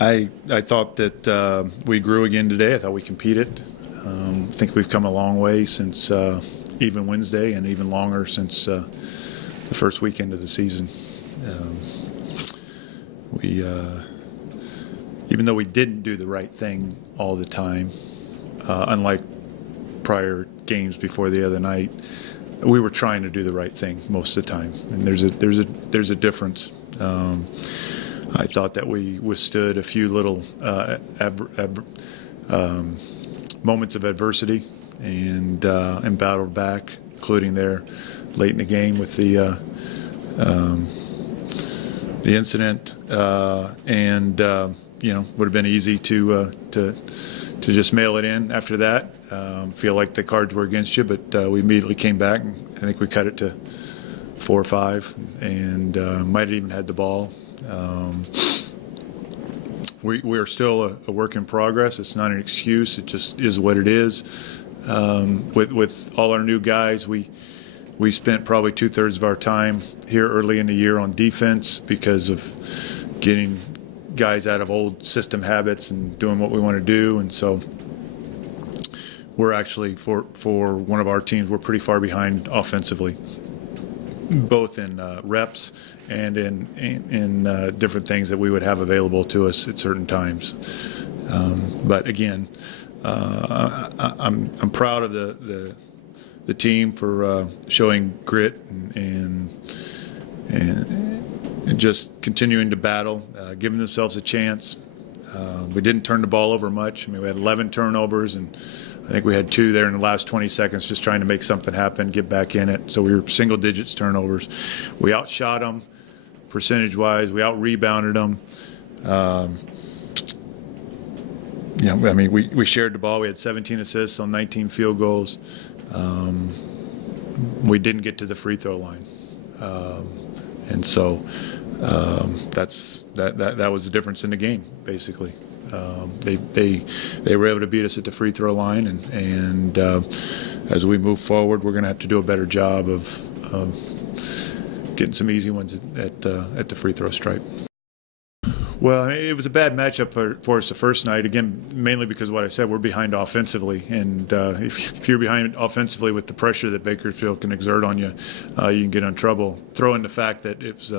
I thought that we grew again today. I thought we competed. I think we've come a long way since even Wednesday, and even longer since the first weekend of the season. Even though we didn't do the right thing all the time, unlike prior games before the other night, we were trying to do the right thing most of the time, and there's a difference. I thought that we withstood a few little moments of adversity and battled back, including there late in the game with the incident, and would have been easy to just mail it in after that. Feel like the cards were against you, but we immediately came back, and I think we cut it to 4 or 5, and might have even had the ball. We are still a work in progress. It's not an excuse. It just is what it is. With all our new guys, we spent probably 2/3 of our time here early in the year on defense because of getting guys out of old system habits and doing what we want to do. And so we're actually, for one of our teams, we're pretty far behind offensively, both in reps and in different things that we would have available to us at certain times. But again, I'm proud of the team for showing grit and just continuing to battle, giving themselves a chance. We didn't turn the ball over much. I mean, we had 11 turnovers, and I think we had 2 there in the last 20 seconds just trying to make something happen, get back in it. So we were single digits turnovers. We outshot them percentage-wise. We out-rebounded them. We shared the ball. We had 17 assists on 19 field goals. We didn't get to the free throw line. And so that was the difference in the game, basically. They were able to beat us at the free throw line, and as we move forward, we're going to have to do a better job of getting some easy ones at the free throw stripe. Well, it was a bad matchup for us the first night, again, mainly because of what I said, we're behind offensively. And if you're behind offensively with the pressure that Bakersfield can exert on you, you can get in trouble. Throw in the fact that it was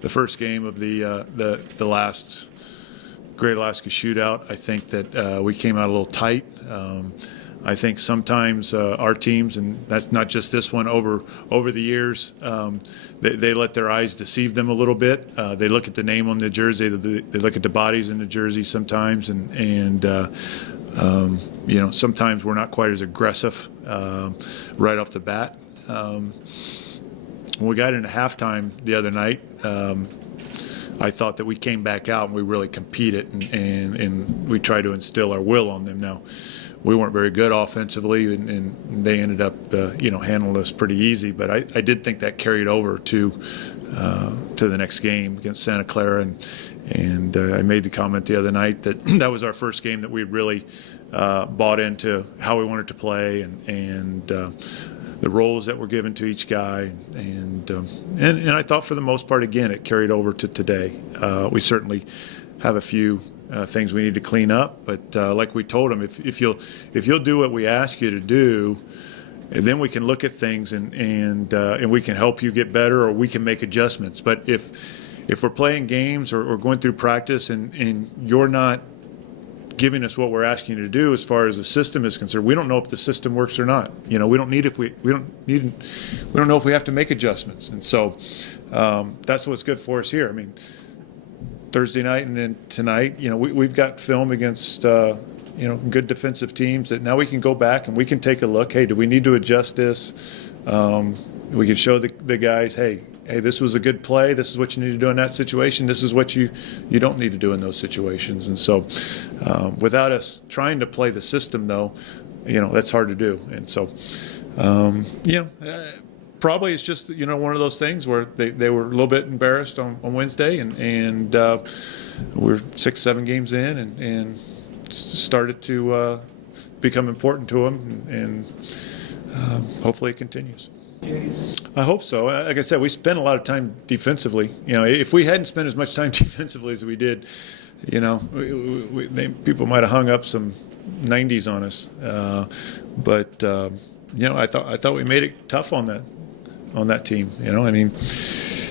the first game of the last Great Alaska Shootout. I think that we came out a little tight. I think sometimes our teams, and that's not just this one, over the years, they let their eyes deceive them a little bit. They look at the name on the jersey, they look at the bodies in the jersey sometimes, and sometimes we're not quite as aggressive right off the bat. When we got into halftime the other night, I thought that we came back out and we really competed, and we tried to instill our will on them. Now, we weren't very good offensively, and they ended up, handling us pretty easy. But I did think that carried over to the next game against Santa Clara, and I made the comment the other night that that was our first game that we really bought into how we wanted to play and the roles that were given to each guy, and I thought for the most part, again, it carried over to today. We certainly have a few things we need to clean up, but like we told them, if you'll do what we ask you to do, then we can look at things and we can help you get better, or we can make adjustments. But if we're playing games or going through practice and you're not giving us what we're asking you to do as far as the system is concerned, we don't know if the system works or not. We don't know if we have to make adjustments, and so that's what's good for us here. I mean, Thursday night and then tonight, we've got film against good defensive teams that now we can go back and we can take a look. Hey, do we need to adjust this? We can show the guys, hey, this was a good play. This is what you need to do in that situation. This is what you don't need to do in those situations. And so without us trying to play the system, though, that's hard to do. And so, probably it's just, one of those things where they were a little bit embarrassed on Wednesday, and we're 6-7 games in and started to become important to them, and hopefully it continues. I hope so. Like I said, we spent a lot of time defensively. If we hadn't spent as much time defensively as we did people might have hung up some 90s on us, but I thought we made it tough on that team.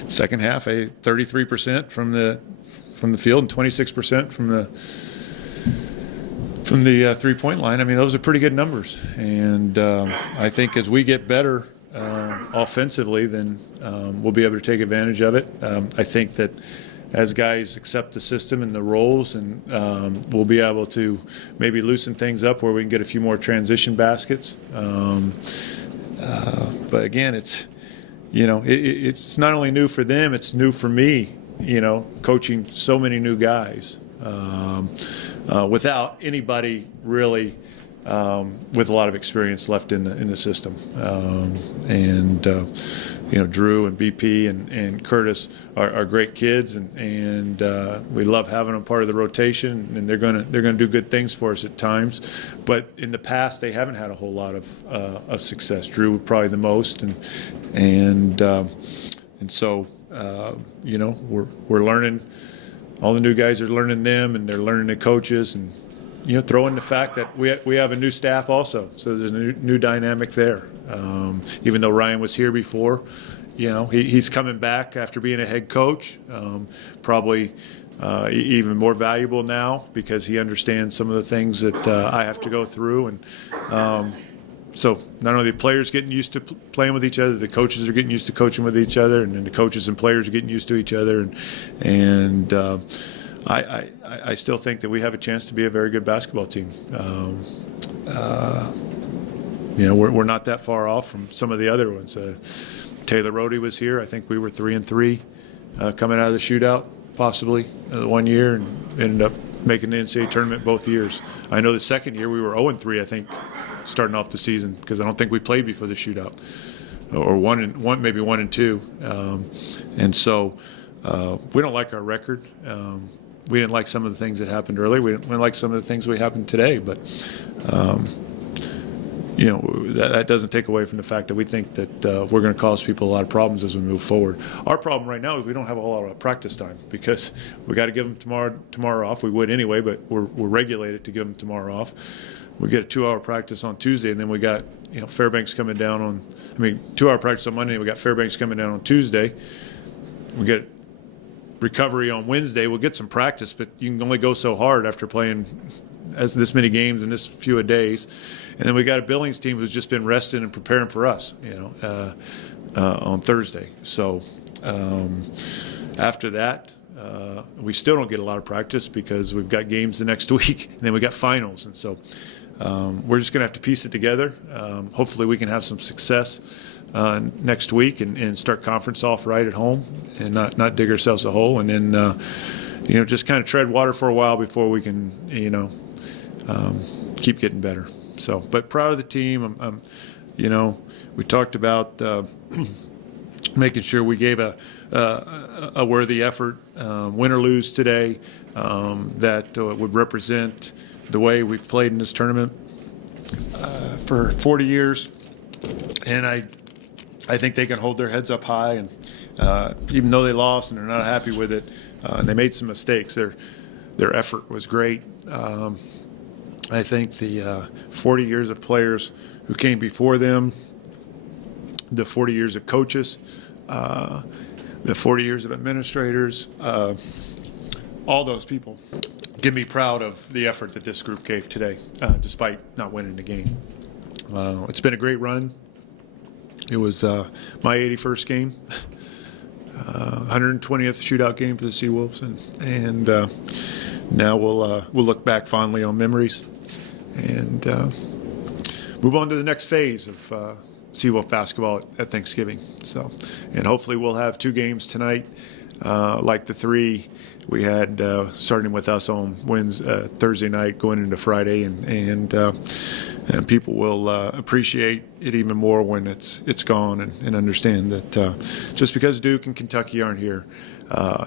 Second half, 33% from the field and 26% from the 3-point line. Those are pretty good numbers, and I think as we get better offensively, then we'll be able to take advantage of it. I think that as guys accept the system and the roles, and we'll be able to maybe loosen things up where we can get a few more transition baskets. But again, it's not only new for them, it's new for me, coaching so many new guys without anybody really with a lot of experience left in the system. Drew and BP and Curtis are great kids, and we love having them part of the rotation, and they're gonna do good things for us at times. But in the past, they haven't had a whole lot of success. Drew probably the most, and so we're learning. All the new guys are learning them, and they're learning the coaches, and throw in the fact that we have a new staff also, so there's a new dynamic there. Even though Ryan was here before, he's coming back after being a head coach, probably even more valuable now because he understands some of the things that I have to go through. And so not only the players getting used to playing with each other, the coaches are getting used to coaching with each other, and then the coaches and players are getting used to each other. And I still think that we have a chance to be a very good basketball team. We're not that far off from some of the other ones. Taylor Rohde was here. I think we were 3-3 coming out of the shootout, possibly 1 year, and ended up making the NCAA tournament both years. I know the second year we were 0-3, I think, starting off the season, because I don't think we played before the shootout, or maybe 1-2. And so we don't like our record. We didn't like some of the things that happened early. We didn't like some of the things that happened today. But, that doesn't take away from the fact that we think that we're going to cause people a lot of problems as we move forward. Our problem right now is we don't have a whole lot of practice time because we got to give them tomorrow off. We would anyway, but we're regulated to give them tomorrow off. We get a 2-hour practice on Tuesday, and then we got Fairbanks coming down on. 2-hour practice on Monday. And we got Fairbanks coming down on Tuesday. We get recovery on Wednesday. We'll get some practice, but you can only go so hard after playing as this many games in this few a days. And then we got a Billings team who's just been resting and preparing for us, on Thursday. So after that, we still don't get a lot of practice because we've got games the next week, and then we got finals. And so we're just going to have to piece it together. Hopefully we can have some success next week and start conference off right at home and not dig ourselves a hole, and then just kind of tread water for a while before we can keep getting better. So, but proud of the team. We talked about making sure we gave a worthy effort, win or lose today, that would represent the way we've played in this tournament for 40 years, and I think they can hold their heads up high, and even though they lost and they're not happy with it, and they made some mistakes, their effort was great. I think the 40 years of players who came before them, the 40 years of coaches, the 40 years of administrators, all those people get me proud of the effort that this group gave today, despite not winning the game. It's been a great run. It was my 81st game, 120th shootout game for the Seawolves, and now we'll look back fondly on memories and move on to the next phase of Seawolf basketball at Thanksgiving. So, and hopefully we'll have 2 games tonight, like the 3 we had starting with us on Thursday night going into Friday, and people will appreciate it even more when it's gone, and understand that just because Duke and Kentucky aren't here,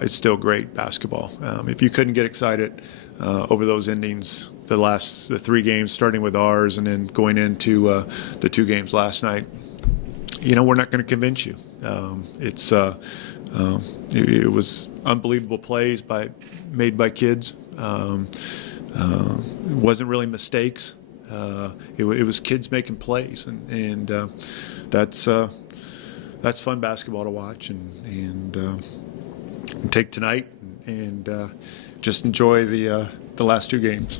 it's still great basketball. If you couldn't get excited over those endings, the 3 games starting with ours and then going into the 2 games last night, we're not going to convince you. It's It was unbelievable plays made by kids. It wasn't really mistakes. It was kids making plays, and that's fun basketball to watch and take tonight and just enjoy the last two games.